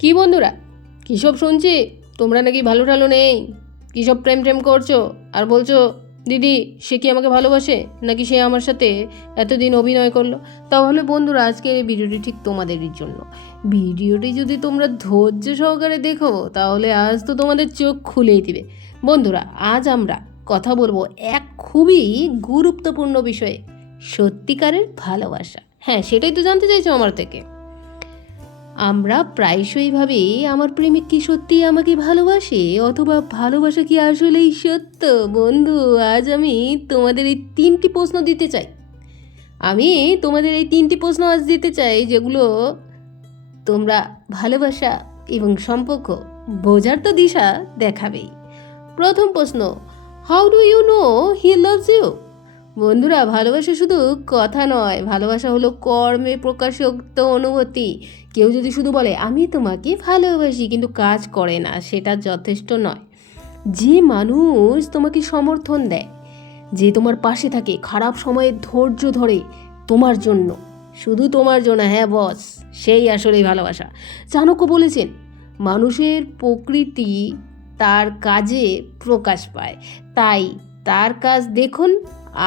কি বন্ধুরা, কী সব শুনছি তোমরা নাকি ভালো টালো নেই, কী সব প্রেম প্রেম করছো আর বলছো দিদি সে কি আমাকে ভালোবাসে নাকি সে আমার সাথে এতদিন অভিনয় করলো। তাহলে বন্ধুরা আজকের এই ভিডিওটি ঠিক তোমাদেরই জন্য। ভিডিওটি যদি তোমরা ধৈর্য সহকারে দেখো তাহলে আজ তো তোমাদের চোখ খুলেই দিবে। বন্ধুরা আজ আমরা কথা বলবো এক খুবই গুরুত্বপূর্ণ বিষয়ে, সত্যিকারের ভালোবাসা। হ্যাঁ, সেটাই তো জানতে চাইছো আমার থেকে। আমরা প্রায়শই ভাবি আমার প্রেমিক কি সত্যি আমাকে ভালোবাসে, অথবা ভালোবাসা কি আসলেই সত্য। বন্ধু আজ আমি তোমাদের এই তিনটি প্রশ্ন দিতে চাই। আজ দিতে চাই যেগুলো তোমরা ভালোবাসা এবং সম্পর্ক বোঝার তো দিশা দেখাবেই। প্রথম প্রশ্ন, how do you know he loves you? বন্ধুরা ভালোবাসা শুধু কথা নয়, ভালোবাসা হলো কর্মে প্রকাশিত অনুভূতি। কেউ যদি শুধু বলে আমি তোমাকে ভালোবাসি কিন্তু কাজ করে না, সেটা যথেষ্ট নয়। যে মানুষ তোমাকে সমর্থন দেয়, যে তোমার পাশে থাকে, খারাপ সময়ে ধৈর্য ধরে তোমার জন্য, শুধু তোমার জন্য, হ্যাঁ বস, সেই আসলেই ভালোবাসা। চাণক্য বলেছেন মানুষের প্রকৃতি তার কাজে প্রকাশ পায়, তাই তার কাজ দেখুন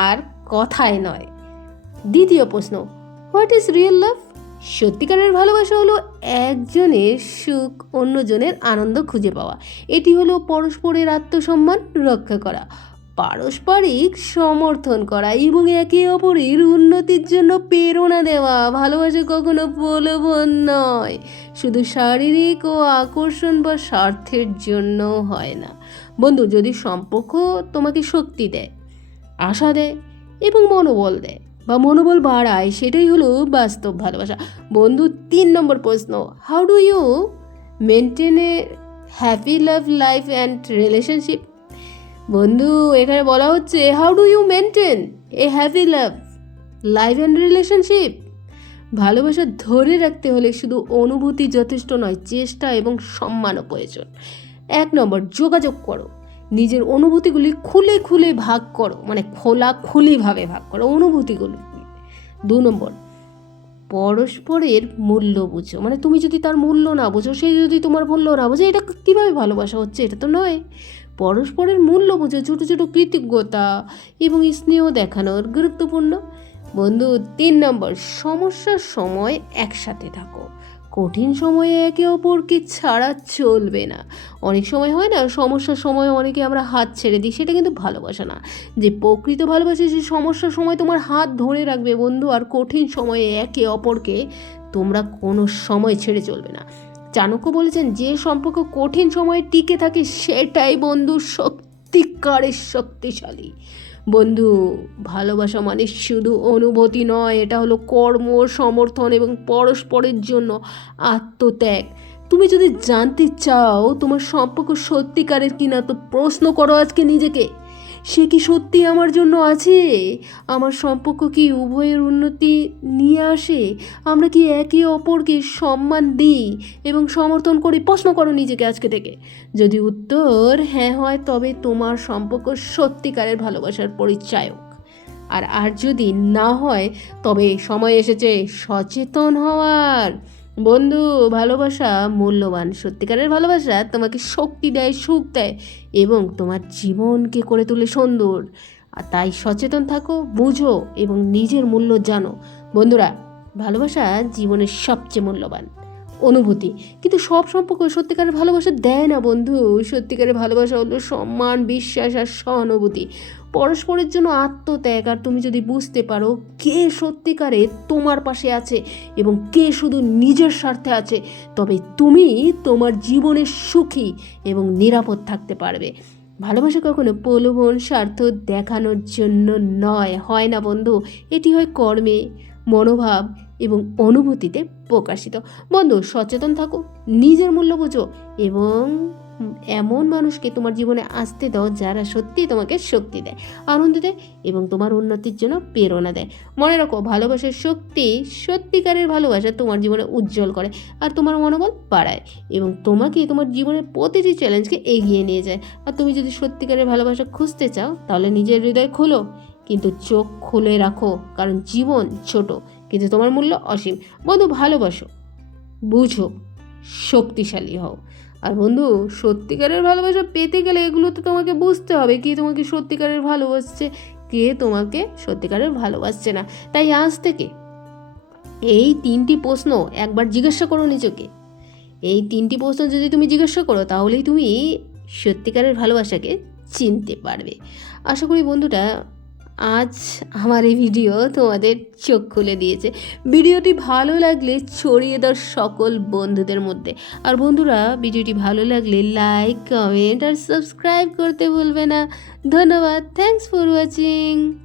আর কথায় নয়। দ্বিতীয় প্রশ্ন, হোয়াট ইজ রিয়েল লাভ? সত্যিকারের ভালোবাসা হলো একজনের সুখ অন্যজনের আনন্দ খুঁজে পাওয়া। এটি হলো পরস্পরের আত্মসম্মান রক্ষা করা, পারস্পরিক সমর্থন করা এবং একে অপরের উন্নতির জন্য প্রেরণা দেওয়া। ভালোবাসা কখনো প্রলোভন নয়, শুধু শারীরিক ও আকর্ষণ বা স্বার্থের জন্য হয় না। বন্ধু, যদি সম্পর্ক তোমাকে শক্তি দেয়, আশা দেয় এবং মনোবল বাড়ায়, সেটাই হলো বাস্তব ভালোবাসা। বন্ধু, 3 নম্বর প্রশ্ন, how do you maintain a happy love life and relationship? বন্ধু এখানে বলা হচ্ছে how do you maintain a happy love life and relationship. ভালোবাসা ধরে রাখতে হলে শুধু অনুভূতি যথেষ্ট নয়, চেষ্টা এবং সম্মানও প্রয়োজন। 1 নম্বর, যোগাযোগ করো, নিজের অনুভূতিগুলি খুলে খুলে ভাগ করো, মানে খোলাখুলিভাবে ভাগ করো অনুভূতিগুলি। 2 নম্বর, পরস্পরের মূল্য বুঝো, মানে তুমি যদি তার মূল্য না বুঝো, সে যদি তোমার মূল্য না বুঝে, এটা কীভাবে ভালোবাসা হচ্ছে? এটা তো নয়। পরস্পরের মূল্য বুঝো, ছোটো ছোটো কৃতজ্ঞতা এবং স্নেহ দেখানোর গুরুত্বপূর্ণ। বন্ধু 3 নম্বর, সমস্যার সময় একসাথে থাকো, কঠিন সময়ে একে অপরকে ছাড়া চলবে না। অনেক সময় হয় না, সমস্যার সময় অনেকে আমরা হাত ছেড়ে দিই, সেটা কিন্তু ভালোবাসা না। যে প্রকৃত ভালোবাসে সে সমস্যার সময় তোমার হাত ধরে রাখবে বন্ধু, আর কঠিন সময়ে একে অপরকে তোমরা কোনো সময় ছেড়ে চলবে না। চাণক্য বলেছেন যে সম্পর্ক কঠিন সময়ে টিকে থাকে সেটাই বন্ধু সত্যিকারের শক্তিশালী। বন্ধু ভালোবাসা মানে শুধু অনুভূতি নয়, এটা হলো কর্ম, সমর্থন এবং পরস্পরের জন্য আত্মত্যাগ। তুমি যদি জানতে চাও তোমার সম্পর্ক সত্যিকারের কিনা, তো প্রশ্ন করো আজকে নিজেকে, সে কি সত্যি আমার জন্য আছে? আমার সম্পর্ক কি উভয়ের উন্নতি নিয়ে আসে? আমরা কি একে অপরকে সম্মান দিই এবং সমর্থন করি? প্রশ্ন করো নিজেকে আজকে থেকে। যদি উত্তর হ্যাঁ হয় তবে তোমার সম্পর্ক সত্যিকারের ভালোবাসার পরিচায়ক। আর যদি না হয় তবে সময় এসেছে সচেতন হওয়ার। বন্ধু ভালোবাসা মূল্যবান, সত্যিকারের ভালোবাসা তোমাকে শক্তি দেয়, সুখ দেয় এবং তোমার জীবনকে করে তোলে সুন্দর। আর তাই সচেতন থাকো, বুঝো এবং নিজের মূল্য জানো। বন্ধুরা ভালোবাসা জীবনের সবচেয়ে মূল্যবান অনুভূতি, কিন্তু সব সম্পর্ক সত্যিকারের ভালোবাসা দেয় না বন্ধু। সত্যিকারের ভালোবাসা হলো সম্মান, বিশ্বাস আর সহানুভূতি, পরস্পরের জন্য আত্মত্যাগ। আর তুমি যদি বুঝতে পারো কে সত্যিকারে তোমার পাশে আছে এবং কে শুধু নিজের স্বার্থে আছে, তবে তুমি তোমার জীবনে সুখী এবং নিরাপদ থাকতে পারবে। ভালোবাসা কখনো প্রলোভন, স্বার্থ দেখানোর জন্য নয়, হয় না বন্ধু। এটি হয় কর্মে, মনোভাব এবং অনুভূতিতে প্রকাশিত। বন্ধু সচেতন থাকো, নিজের মূল্য বোঝো এবং এমন মানুষকে তোমার জীবনে আসতে দাও যারা সত্যি তোমাকে শক্তি দেয়, আনন্দ দেয় এবং তোমার উন্নতির জন্য প্রেরণা দেয়। মনে রাখো ভালোবাসার শক্তি, সত্যিকারের ভালোবাসা তোমার জীবনে উজ্জ্বল করে আর তোমার মনোবল বাড়ায় এবং তোমাকে তোমার জীবনের প্রতিটি চ্যালেঞ্জকে এগিয়ে নিয়ে যায়। আর তুমি যদি সত্যিকারের ভালোবাসা খুঁজতে চাও তাহলে নিজের হৃদয় খোলো, কিন্তু চোখ খুলে রাখো, কারণ জীবন ছোট কিন্তু তোমার মূল্য অসীম। বন্ধু ভালোবাসো, বুঝো, শক্তিশালী হও। আর বন্ধু, সত্যিকারের ভালোবাসা পেতে গেলে এগুলো তো তোমাকে বুঝতে হবে, কে তোমাকে সত্যিকারের ভালোবাসছে, কে তোমাকে সত্যিকারের ভালোবাসছে না। তাই আজ থেকে এই 3টি প্রশ্ন একবার জিজ্ঞাসা করো নিজেকে। এই 3টি প্রশ্ন যদি তুমি জিজ্ঞাসা করো তাহলেই তুমি সত্যিকারের ভালোবাসাকে চিনতে পারবে। আশা করি বন্ধুরা আজ আমার এই ভিডিও তোমাদের চোখ খুলে দিয়েছে। ভিডিওটি ভালো লাগলে ছড়িয়ে দাও সকল বন্ধুদের মধ্যে। আর বন্ধুরা, ভিডিওটি ভালো লাগলে লাইক, কমেন্ট আর সাবস্ক্রাইব করতে ভুলবে না। ধন্যবাদ। Thanks for watching.